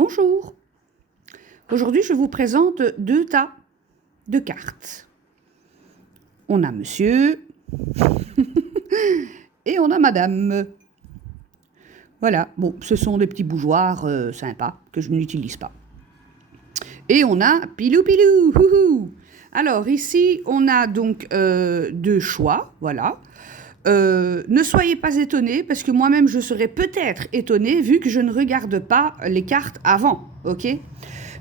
Bonjour. Aujourd'hui, je vous présente deux tas de cartes. On a monsieur et on a madame. Voilà, bon, ce sont des petits bougeoirs sympas que je n'utilise pas. Et on a pilou pilou, houhou. Alors ici, on a donc deux choix, voilà. Ne soyez pas étonnés, parce que moi-même je serais peut-être étonnée vu que je ne regarde pas les cartes avant, ok?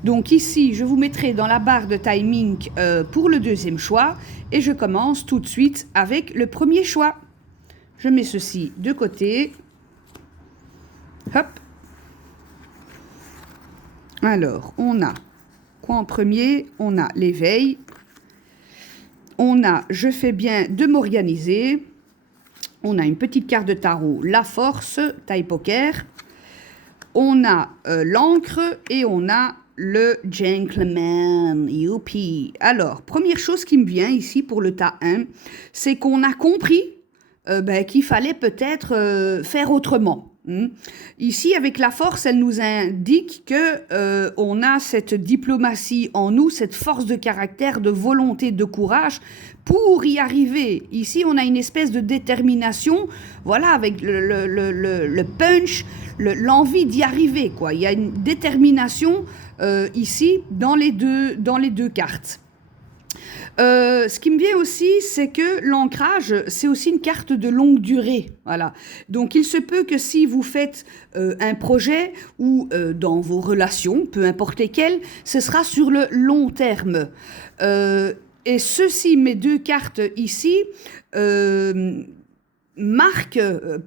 Donc ici, je vous mettrai dans la barre de timing pour le deuxième choix et je commence tout de suite avec le premier choix. Je mets ceci de côté. Hop. Alors, on a quoi en premier? On a l'éveil. On a je fais bien de m'organiser. On a une petite carte de tarot, la force, taille poker. On a l'encre et on a le gentleman, youpi. Alors, première chose qui me vient ici pour le tas 1, c'est qu'on a compris qu'il fallait peut-être faire autrement. Ici, avec la force, elle nous indique que on a cette diplomatie en nous, cette force de caractère, de volonté, de courage pour y arriver. Ici, on a une espèce de détermination, voilà, avec le punch, l'envie d'y arriver, quoi. Il y a une détermination ici dans les deux cartes. Ce qui me vient aussi, c'est que l'ancrage, c'est aussi une carte de longue durée. Voilà. Donc, il se peut que si vous faites un projet ou dans vos relations, peu importe lesquelles, ce sera sur le long terme. Et ceci, mes deux cartes ici, marque,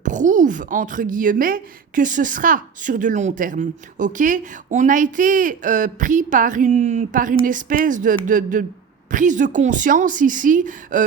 prouve, entre guillemets, que ce sera sur de long terme. Ok? On a été pris par une espèce de prise de conscience ici,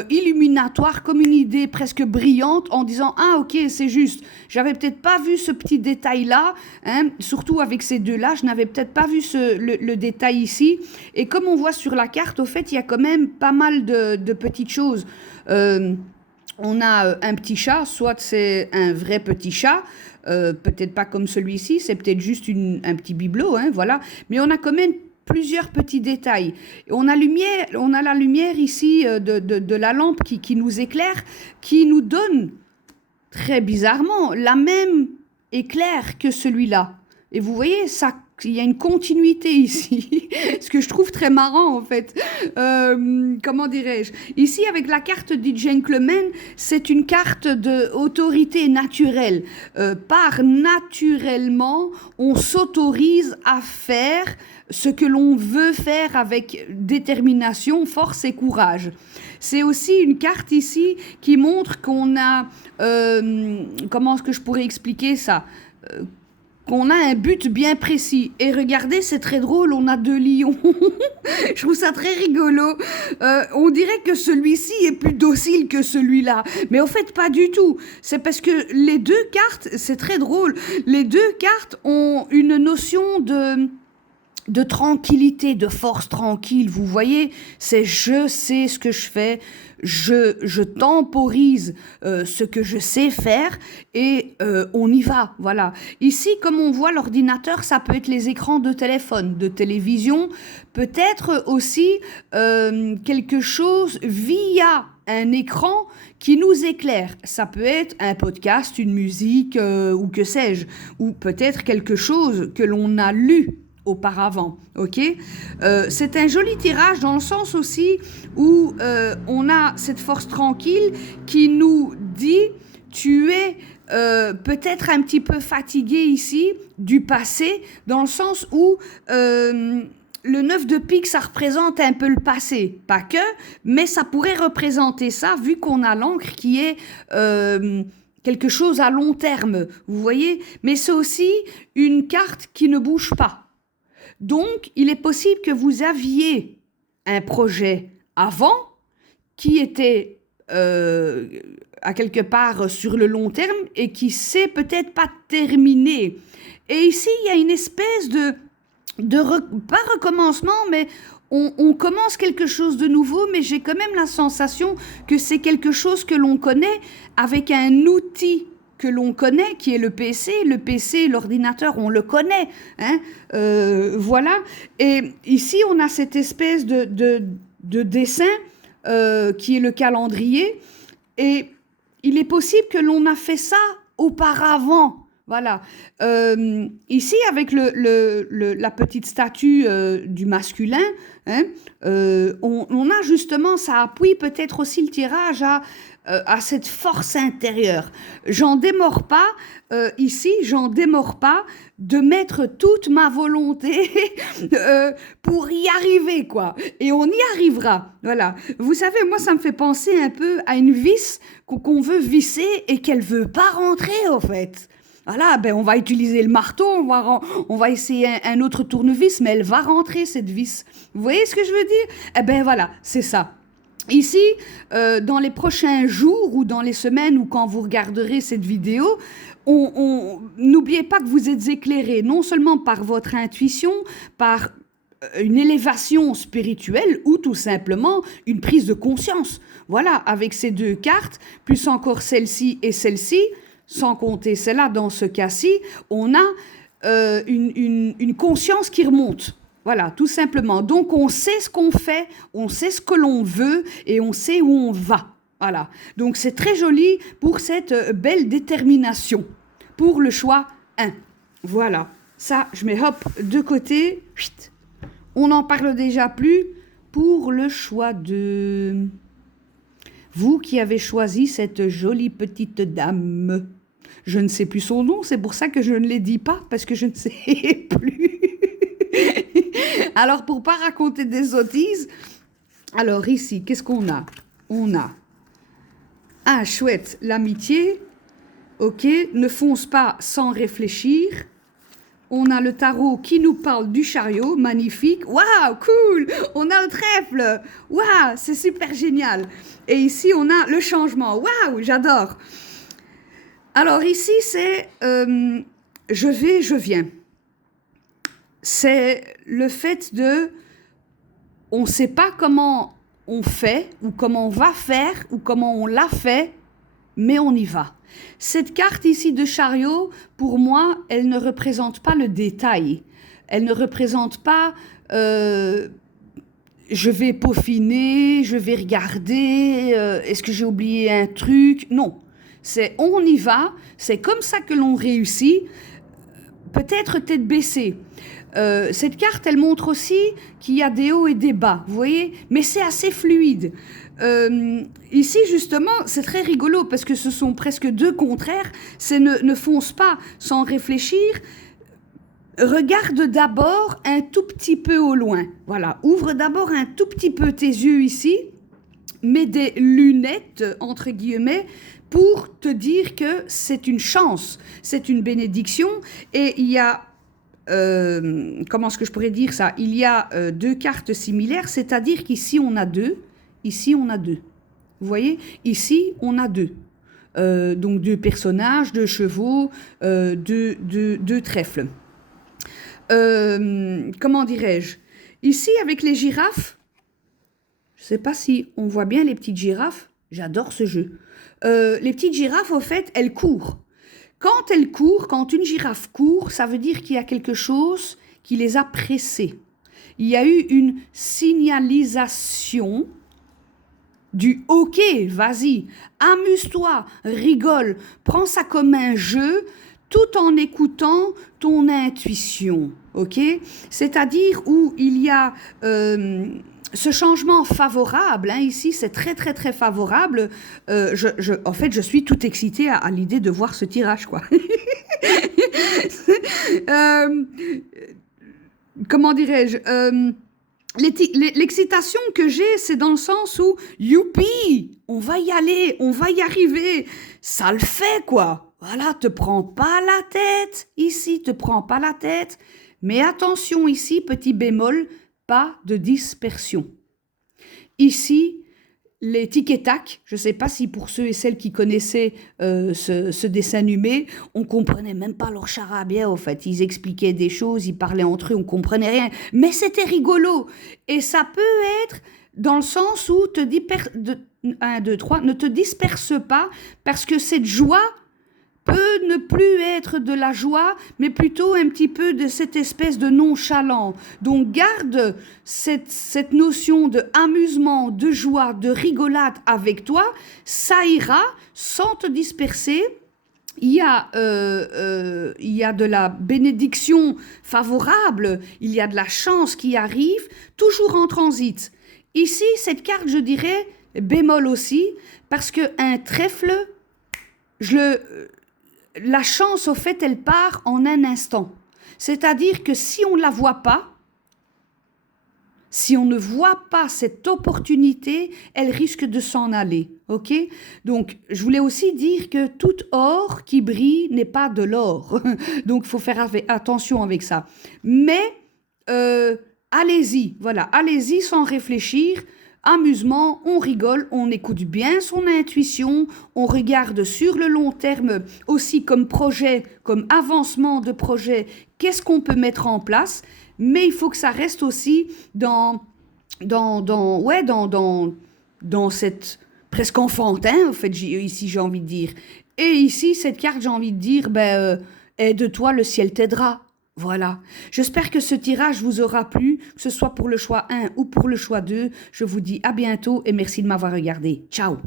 illuminatoire, comme une idée presque brillante, en disant « Ah, ok, c'est juste, j'avais peut-être pas vu ce petit détail-là, hein, surtout avec ces deux-là, je n'avais peut-être pas vu le détail ici. » Et comme on voit sur la carte, au fait, il y a quand même pas mal de petites choses. On a un petit chat, soit c'est un vrai petit chat, peut-être pas comme celui-ci, c'est peut-être juste un petit bibelot, hein, voilà. Mais on a quand même plusieurs petits détails. On a la lumière ici de la lampe qui nous éclaire, qui nous donne, très bizarrement, la même éclair que celui-là. Et vous voyez, ça, il y a une continuité ici, ce que je trouve très marrant en fait. Comment dirais-je? Ici, avec la carte du gentleman, c'est une carte d'autorité naturelle. Par naturellement, on s'autorise à faire ce que l'on veut faire avec détermination, force et courage. C'est aussi une carte ici qui montre qu'on a... comment est-ce que je pourrais expliquer ça? Qu'on a un but bien précis. Et regardez, c'est très drôle, on a deux lions. Je trouve ça très rigolo. On dirait que celui-ci est plus docile que celui-là. Mais au fait, pas du tout. C'est parce que les deux cartes, c'est très drôle, les deux cartes ont une notion de tranquillité, de force tranquille, vous voyez, c'est je sais ce que je fais, je temporise ce que je sais faire et on y va, voilà. Ici, comme on voit l'ordinateur, ça peut être les écrans de téléphone, de télévision, peut-être aussi quelque chose via un écran qui nous éclaire. Ça peut être un podcast, une musique ou que sais-je, ou peut-être quelque chose que l'on a lu auparavant, ok? C'est un joli tirage dans le sens aussi où on a cette force tranquille qui nous dit tu es peut-être un petit peu fatigué ici du passé, dans le sens où le 9 de pique, ça représente un peu le passé, pas que, mais ça pourrait représenter ça vu qu'on a l'encre qui est quelque chose à long terme, vous voyez? Mais c'est aussi une carte qui ne bouge pas. Donc, il est possible que vous aviez un projet avant qui était à quelque part sur le long terme et qui s'est peut-être pas terminé. Et ici, il y a une espèce pas recommencement, mais on commence quelque chose de nouveau, mais j'ai quand même la sensation que c'est quelque chose que l'on connaît avec un outil que l'on connaît, qui est le PC. Le PC, l'ordinateur, on le connaît. Hein, voilà. Et ici, on a cette espèce de dessin qui est le calendrier. Et il est possible que l'on a fait ça auparavant. Voilà. Ici, avec la petite statue du masculin, hein, on a justement, ça appuie peut-être aussi le tirage à cette force intérieure. J'en démords pas, ici, j'en démords pas de mettre toute ma volonté pour y arriver, quoi. Et on y arrivera, voilà. Vous savez, moi, ça me fait penser un peu à une vis qu'on veut visser et qu'elle veut pas rentrer, au fait. Voilà, ben on va utiliser le marteau, on va essayer un autre tournevis, mais elle va rentrer, cette vis. Vous voyez ce que je veux dire? Eh ben voilà, c'est ça. Ici, dans les prochains jours ou dans les semaines ou quand vous regarderez cette vidéo, n'oubliez pas que vous êtes éclairé non seulement par votre intuition, par une élévation spirituelle ou tout simplement une prise de conscience. Voilà, avec ces deux cartes, plus encore celle-ci et celle-ci, sans compter celle-là, dans ce cas-ci, on a une conscience qui remonte. Voilà, tout simplement. Donc, on sait ce qu'on fait, on sait ce que l'on veut et on sait où on va. Voilà. Donc, c'est très joli pour cette belle détermination. Pour le choix 1. Voilà. Ça, je mets hop de côté. On n'en parle déjà plus. Pour le choix 2. Vous qui avez choisi cette jolie petite dame. Je ne sais plus son nom, c'est pour ça que je ne l'ai dit pas, parce que je ne sais plus. Alors, pour pas raconter des sottises, alors ici, qu'est-ce qu'on a? On a un chouette, l'amitié, ok, ne fonce pas sans réfléchir. On a le tarot qui nous parle du chariot, magnifique. Waouh, cool! On a le trèfle. Waouh, c'est super génial. Et ici, on a le changement. Waouh, j'adore. Alors ici, c'est je vais, je viens. C'est le fait de, on ne sait pas comment on fait, ou comment on va faire, ou comment on l'a fait, mais on y va. Cette carte ici de chariot, pour moi, elle ne représente pas le détail. Elle ne représente pas je vais peaufiner, je vais regarder, est-ce que j'ai oublié un truc? Non, c'est on y va, c'est comme ça que l'on réussit, peut-être tête baissée. Cette carte, elle montre aussi qu'il y a des hauts et des bas, vous voyez, mais c'est assez fluide. Ici, justement, c'est très rigolo parce que ce sont presque deux contraires. C'est ne fonce pas sans réfléchir. Regarde d'abord un tout petit peu au loin. Voilà, ouvre d'abord un tout petit peu tes yeux ici. Mets des lunettes, entre guillemets, pour te dire que c'est une chance, c'est une bénédiction. Et il y a... comment est-ce que je pourrais dire ça? Il y a deux cartes similaires, c'est-à-dire qu'ici on a deux, ici on a deux. Vous voyez? Ici on a deux. Donc deux personnages, deux chevaux, deux trèfles. Comment dirais-je? Ici avec les girafes, je ne sais pas si on voit bien les petites girafes, j'adore ce jeu. Les petites girafes, au fait, elles courent. Quand elles courent, quand une girafe court, ça veut dire qu'il y a quelque chose qui les a pressées. Il y a eu une signalisation du « ok, vas-y, amuse-toi, rigole, prends ça comme un jeu », tout en écoutant ton intuition, ok? C'est-à-dire où il y a ce changement favorable, hein, ici c'est très très très favorable. En fait, je suis toute excitée à l'idée de voir ce tirage, quoi. Comment dirais-je? L'excitation que j'ai, c'est dans le sens où youpi, on va y aller, on va y arriver, ça le fait, quoi. Voilà, te prends pas la tête, ici, te prends pas la tête. Mais attention ici, petit bémol, pas de dispersion. Ici, les tic et tac, je ne sais pas si pour ceux et celles qui connaissaient ce dessin animé, on comprenait même pas leur charabia, au fait. Ils expliquaient des choses, ils parlaient entre eux, on comprenait rien. Mais c'était rigolo. Et ça peut être dans le sens où ne te disperse pas, parce que cette joie peut ne plus être de la joie, mais plutôt un petit peu de cette espèce de nonchalant. Donc garde cette notion de amusement, de joie, de rigolade avec toi, ça ira sans te disperser. Il y a de la bénédiction favorable, il y a de la chance qui arrive, toujours en transit. Ici, cette carte, je dirais, bémol aussi, parce qu'un trèfle, la chance, au fait, elle part en un instant. C'est-à-dire que si on ne la voit pas, si on ne voit pas cette opportunité, elle risque de s'en aller, ok? Donc, je voulais aussi dire que tout or qui brille n'est pas de l'or. Donc, il faut faire attention avec ça. Mais, allez-y, voilà, allez-y sans réfléchir. Amusement, on rigole, on écoute bien son intuition, on regarde sur le long terme aussi comme projet, comme avancement de projet, qu'est-ce qu'on peut mettre en place, mais il faut que ça reste aussi dans cette presque enfantin, en fait, ici j'ai envie de dire. Et ici, cette carte, j'ai envie de dire, aide-toi, le ciel t'aidera. Voilà. J'espère que ce tirage vous aura plu, que ce soit pour le choix 1 ou pour le choix 2. Je vous dis à bientôt et merci de m'avoir regardé. Ciao!